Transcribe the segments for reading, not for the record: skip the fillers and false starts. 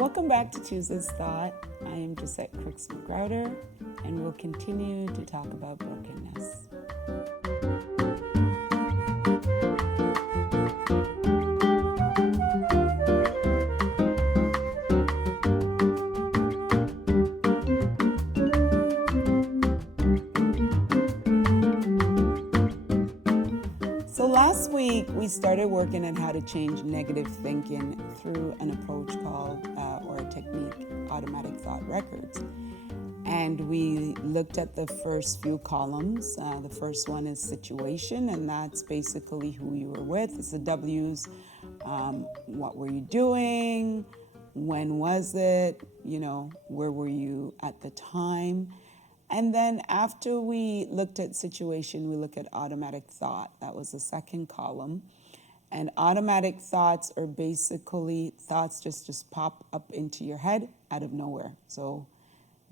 Welcome back to Tuesday's Thought. I am Jassett Crooks McGrowder, and we'll continue to talk about brokenness. So last week, we started working on how to change negative thinking through an approach called, or a technique, automatic thought records. And we looked at the first few columns. The first one is situation, and that's basically who you were with. It's the W's, what were you doing, when was it, where were you at the time. And then after we looked at situation, we look at automatic thought. That was the second column. And automatic thoughts are basically thoughts just pop up into your head out of nowhere. So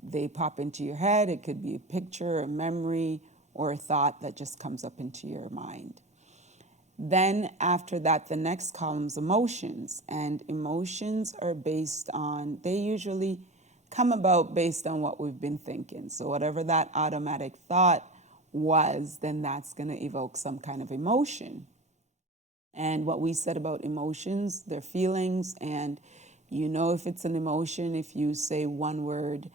they pop into your head. It could be a picture, a memory, or a thought that just comes up into your mind. Then after that, the next column's emotions. And emotions are based on, they usually come about based on what we've been thinking. So whatever that automatic thought was, then that's going to evoke some kind of emotion. And what we said about emotions, they're feelings, and you know if it's an emotion if you say one word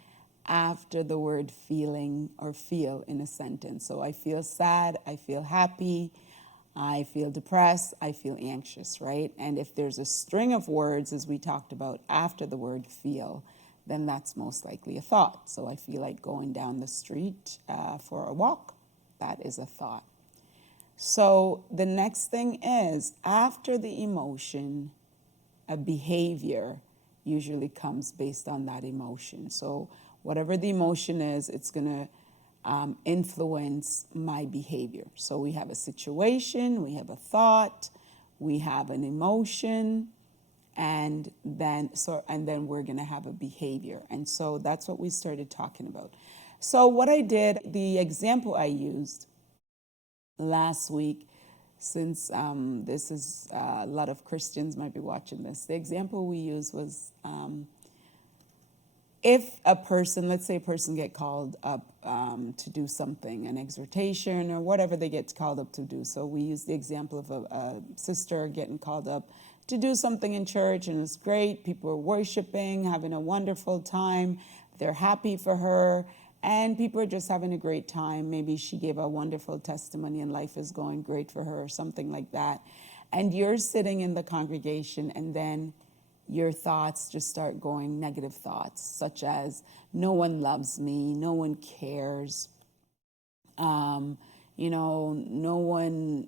after the word feeling or feel in a sentence. So I feel sad, I feel happy, I feel depressed, I feel anxious, right? And if there's a string of words, as we talked about, after the word feel, then that's most likely a thought. So I feel like going down the street for a walk. That is a thought. So the next thing is, after the emotion, a behavior usually comes based on that emotion. So whatever the emotion is, it's going to influence my behavior. So we have a situation, we have a thought, we have an emotion, and then we're going to have a behavior. And so that's what we started talking about. So what I did, the example I used last week, since this is a lot of Christians might be watching this, the example we used was if a person, let's say a person get called up to do something, an exhortation or whatever they get called up to do. So we use the example of a sister getting called up to do something in church, and it's great. People are worshiping, having a wonderful time. They're happy for her, and people are just having a great time. Maybe she gave a wonderful testimony and life is going great for her or something like that. And you're sitting in the congregation, and then your thoughts just start going, negative thoughts, such as, no one loves me, no one cares, no one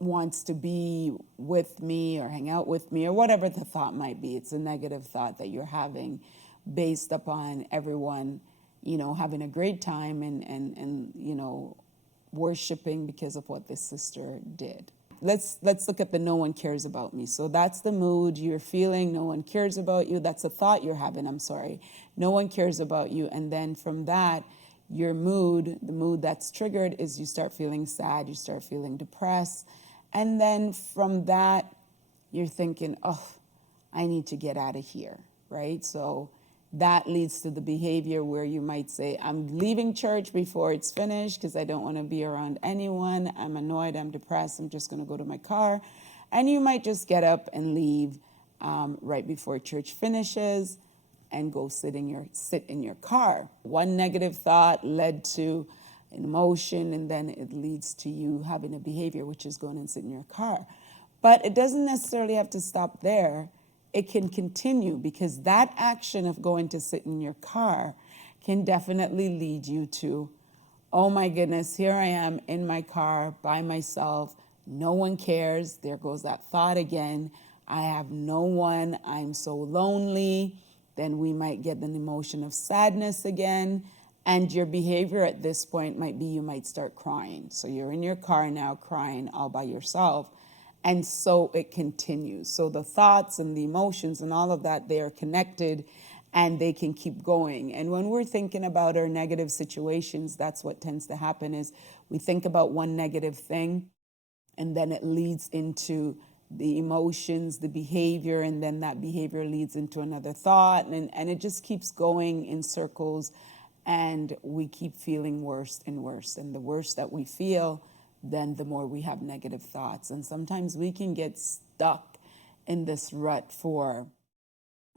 wants to be with me or hang out with me, or whatever the thought might be. It's a negative thought that you're having based upon everyone, having a great time and worshiping because of what this sister did. Let's look at the no one cares about me. So that's the mood you're feeling. No one cares about you. That's a thought you're having. No one cares about you. And then from that, your mood, the mood that's triggered is you start feeling sad. You start feeling depressed. And then from that, you're thinking, I need to get out of here, right? So that leads to the behavior where you might say, I'm leaving church before it's finished because I don't want to be around anyone. I'm annoyed, I'm depressed, I'm just going to go to my car. And you might just get up and leave right before church finishes and go sit in your car. One negative thought led to an emotion, and then it leads to you having a behavior, which is going and sit in your car. But it doesn't necessarily have to stop there. It can continue, because that action of going to sit in your car can definitely lead you to, oh my goodness, here I am in my car by myself. No one cares. There goes that thought again. I have no one. I'm so lonely. Then we might get an emotion of sadness again. And your behavior at this point might be you might start crying. So you're in your car now crying all by yourself. And so it continues. So the thoughts and the emotions and all of that, they are connected and they can keep going. And when we're thinking about our negative situations, that's what tends to happen is we think about one negative thing and then it leads into the emotions, the behavior, and then that behavior leads into another thought, and it just keeps going in circles, and we keep feeling worse and worse. And the worse that we feel, then the more we have negative thoughts. And sometimes we can get stuck in this rut for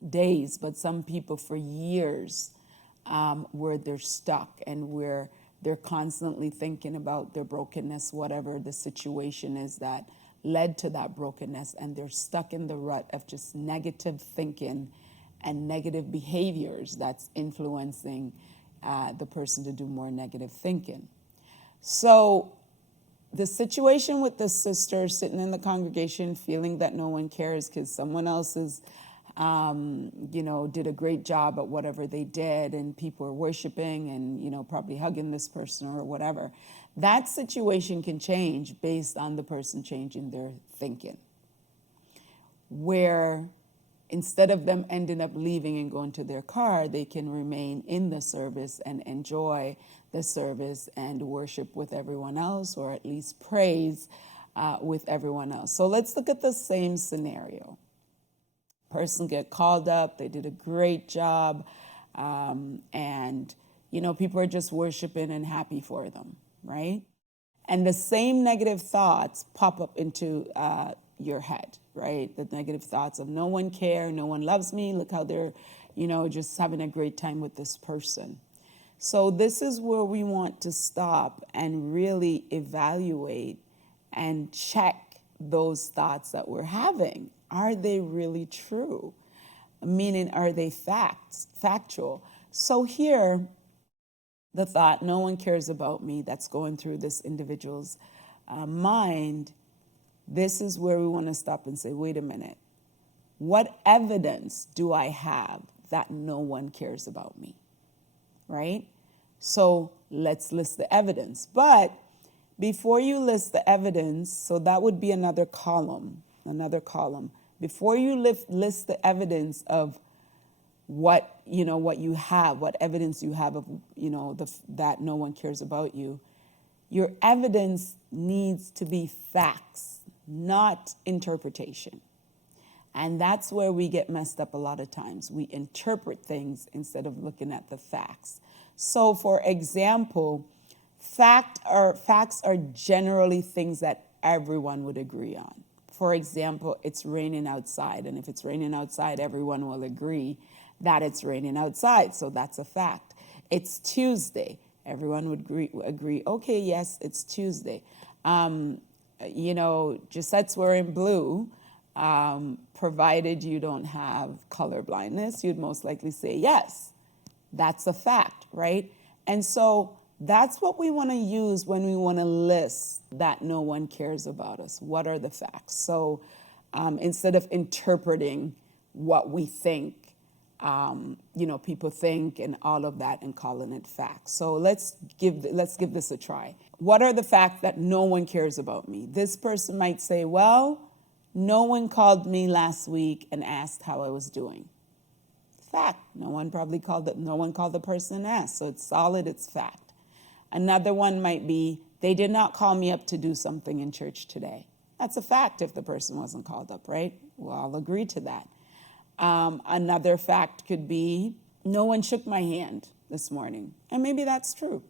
days, but some people for years, where they're stuck and where they're constantly thinking about their brokenness, whatever the situation is that led to that brokenness, and they're stuck in the rut of just negative thinking and negative behaviors that's influencing the person to do more negative thinking. So the situation with the sister sitting in the congregation feeling that no one cares because someone else is did a great job at whatever they did, and people are worshiping and, probably hugging this person or whatever. That situation can change based on the person changing their thinking. Where instead of them ending up leaving and going to their car, they can remain in the service and enjoy the service and worship with everyone else, or at least praise with everyone else. So let's look at the same scenario. Person get called up, they did a great job, and people are just worshiping and happy for them, right? And the same negative thoughts pop up into your head, right? The negative thoughts of no one cares, no one loves me, look how they're, just having a great time with this person. So this is where we want to stop and really evaluate and check those thoughts that we're having. Are they really true? Meaning, are they factual? So here, the thought, no one cares about me, that's going through this individual's mind, this is where we want to stop and say, wait a minute, what evidence do I have that no one cares about me, right? So let's list the evidence. But before you list the evidence, so that would be another column. Before you list the evidence of what you have, what evidence you have of, that no one cares about you, your evidence needs to be facts, not interpretation. And that's where we get messed up a lot of times. We interpret things instead of looking at the facts. So for example, facts are generally things that everyone would agree on. For example, it's raining outside, and if it's raining outside, everyone will agree that it's raining outside, so that's a fact. It's Tuesday. Everyone would agree, okay, yes, it's Tuesday. Jassette's wearing blue, provided you don't have color blindness, you'd most likely say yes. That's a fact, right? And so that's what we want to use when we want to list that no one cares about us. What are the facts? So instead of interpreting what we think, people think and all of that and calling it facts. So let's give this a try. What are the facts that no one cares about me? This person might say, well, no one called me last week and asked how I was doing. Fact. No one called the person and asked. So it's solid, it's fact. Another one might be, they did not call me up to do something in church today. That's a fact if the person wasn't called up, right? We'll all agree to that. Another fact could be, no one shook my hand this morning. And maybe that's true.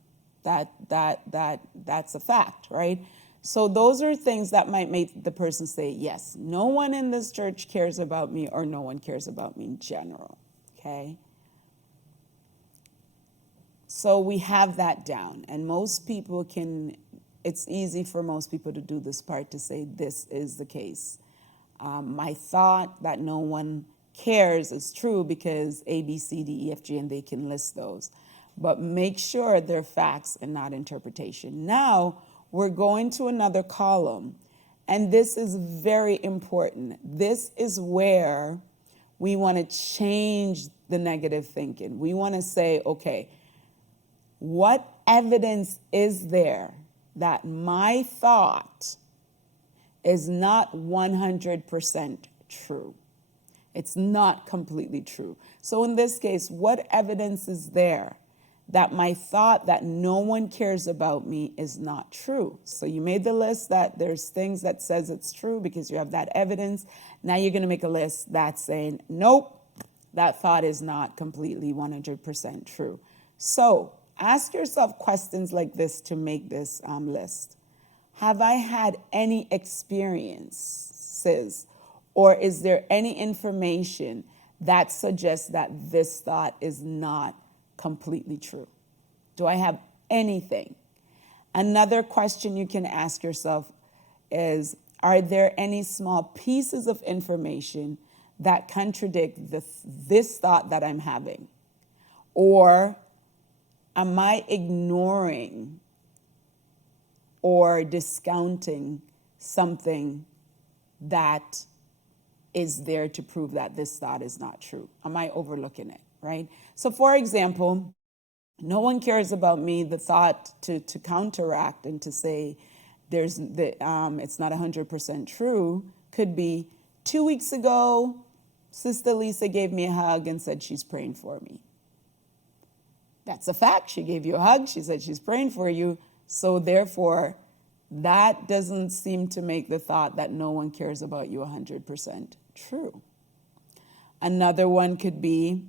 That's a fact, right? So those are things that might make the person say, yes, no one in this church cares about me, or no one cares about me in general, okay? So we have that down, and it's easy for most people to do this part, to say this is the case. My thought that no one cares is true because A, B, C, D, E, F, G, and they can list those. But make sure they're facts and not interpretation. Now, we're going to another column, and this is very important. This is where we want to change the negative thinking. We want to say, okay, what evidence is there that my thought is not 100% true? It's not completely true. So in this case, what evidence is there that my thought that no one cares about me is not true. So you made the list that there's things that says it's true because you have that evidence. Now you're going to make a list that's saying, nope, that thought is not completely 100% true. So ask yourself questions like this to make this list. Have I had any experiences, or is there any information that suggests that this thought is not completely true? Do I have anything? Another question you can ask yourself is, are there any small pieces of information that contradict this thought that I'm having? Or am I ignoring or discounting something that is there to prove that this thought is not true? Am I overlooking it, right? So for example, no one cares about me, the thought to counteract and to say it's not 100% true could be, 2 weeks ago, Sister Lisa gave me a hug and said she's praying for me. That's a fact. She gave you a hug. She said she's praying for you. So therefore, that doesn't seem to make the thought that no one cares about you 100% true. Another one could be,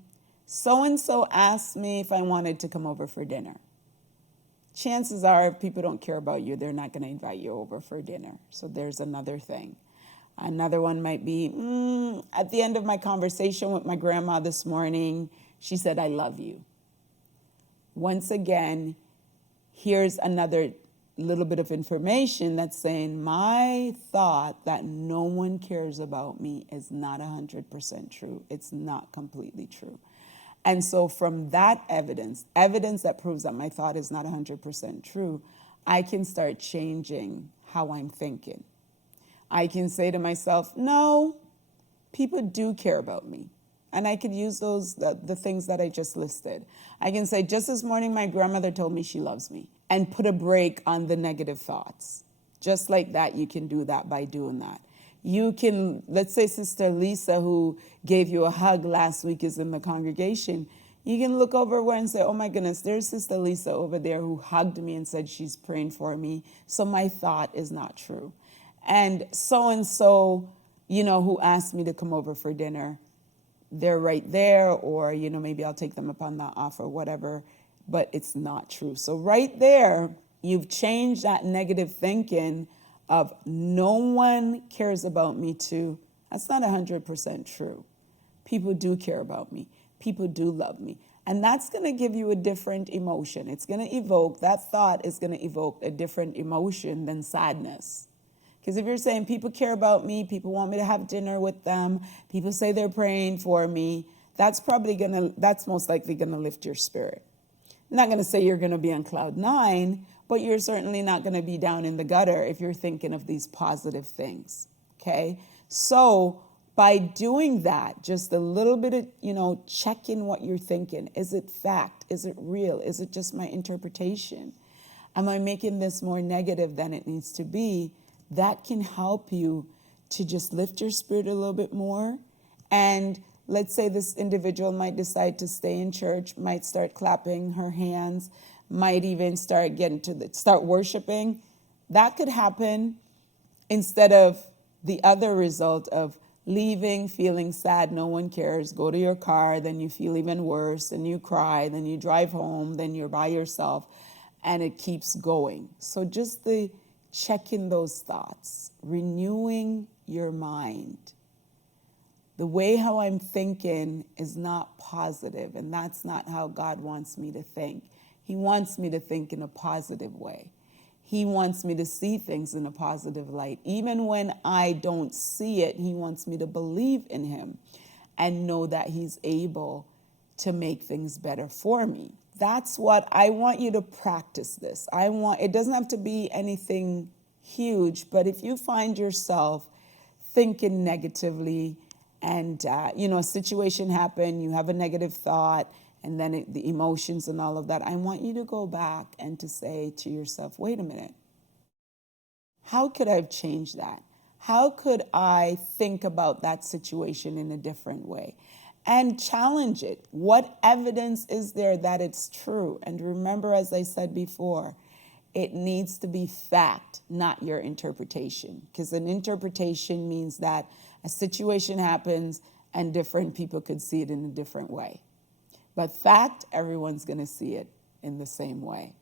so-and-so asked me if I wanted to come over for dinner. Chances are, if people don't care about you, they're not going to invite you over for dinner. So there's another thing. Another one might be, at the end of my conversation with my grandma this morning, she said, I love you. Once again, here's another little bit of information that's saying my thought that no one cares about me is not 100% true. It's not completely true. And so from that evidence that proves that my thought is not 100% true, I can start changing how I'm thinking. I can say to myself, no, people do care about me. And I could use the things that I just listed. I can say, just this morning, my grandmother told me she loves me, and put a break on the negative thoughts. Just like that, you can do that by doing that. You can, let's say Sister Lisa, who gave you a hug last week, is in the congregation. You can look over where and say, oh my goodness, there's Sister Lisa over there who hugged me and said she's praying for me. So my thought is not true. And so, who asked me to come over for dinner, they're right there, or, maybe I'll take them upon that offer, whatever, but it's not true. So right there, you've changed that negative thinking of no one cares about me to, that's not 100% true. People do care about me. People do love me. And that's going to give you a different emotion. It's going to evoke, that thought is going to evoke a different emotion than sadness. Because if you're saying people care about me, people want me to have dinner with them, people say they're praying for me, that's most likely going to lift your spirit. I'm not going to say you're going to be on cloud 9, but you're certainly not going to be down in the gutter if you're thinking of these positive things, okay? So by doing that, just a little bit of, checking what you're thinking. Is it fact? Is it real? Is it just my interpretation? Am I making this more negative than it needs to be? That can help you to just lift your spirit a little bit more. And let's say this individual might decide to stay in church, might start clapping her hands, might even start worshiping. That could happen instead of the other result of leaving, feeling sad, no one cares, go to your car, then you feel even worse, and you cry, then you drive home, then you're by yourself, and it keeps going. So just checking those thoughts, renewing your mind. The way how I'm thinking is not positive, and that's not how God wants me to think. He wants me to think in a positive way. He wants me to see things in a positive light. Even when I don't see it, he wants me to believe in him and know that he's able to make things better for me. That's what I want you to practice this. It doesn't have to be anything huge, but if you find yourself thinking negatively and, a situation happened, you have a negative thought, and then the emotions and all of that, I want you to go back and to say to yourself, wait a minute, how could I have changed that? How could I think about that situation in a different way? and challenge it. What evidence is there that it's true? And remember, as I said before, it needs to be fact, not your interpretation. Because an interpretation means that a situation happens and different people could see it in a different way. But fact, everyone's going to see it in the same way.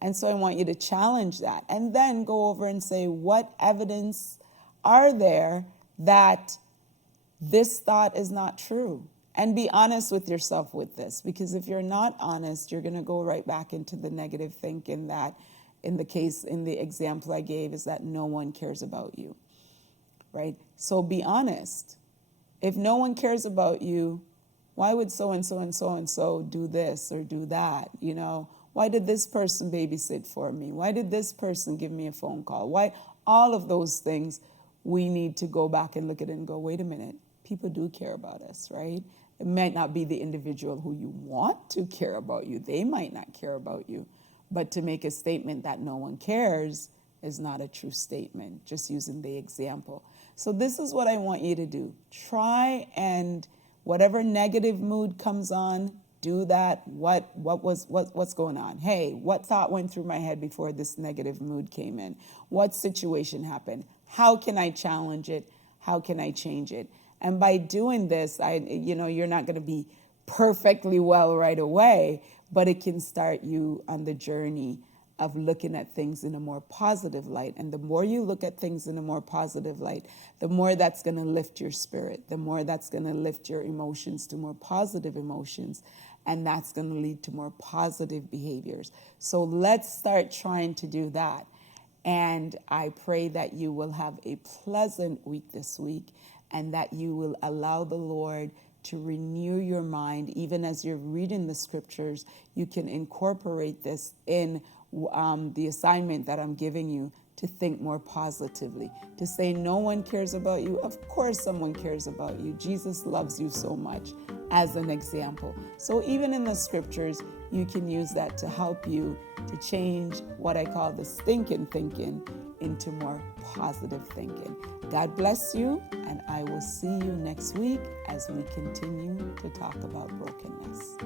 And so I want you to challenge that. And then go over and say, what evidence are there that this thought is not true? And be honest with yourself with this. Because if you're not honest, you're going to go right back into the negative thinking that, in the example I gave, is that no one cares about you, right? So be honest. If no one cares about you, why would so-and-so and so-and-so do this or do that, Why did this person babysit for me? Why did this person give me a phone call? Why? All of those things, we need to go back and look at it and go, wait a minute, people do care about us, right? It might not be the individual who you want to care about you. They might not care about you. But to make a statement that no one cares is not a true statement, just using the example. So this is what I want you to do. Try and whatever negative mood comes on, do that. What's going on? Hey, what thought went through my head before this negative mood came in? What situation happened? How can I challenge it? How can I change it? And by doing this, you're not going to be perfectly well right away, but it can start you on the journey of looking at things in a more positive light. And the more you look at things in a more positive light, the more that's going to lift your spirit, the more that's going to lift your emotions to more positive emotions, and that's going to lead to more positive behaviors. So let's start trying to do that. And I pray that you will have a pleasant week this week, and that you will allow the Lord to renew your mind. Even as you're reading the scriptures, you can incorporate this in the assignment that I'm giving you, to think more positively, to say no one cares about you. Of course someone cares about you. Jesus loves you so much, as an example. So even in the scriptures, you can use that to help you to change what I call the stinking thinking into more positive thinking. God bless you, and I will see you next week as we continue to talk about brokenness.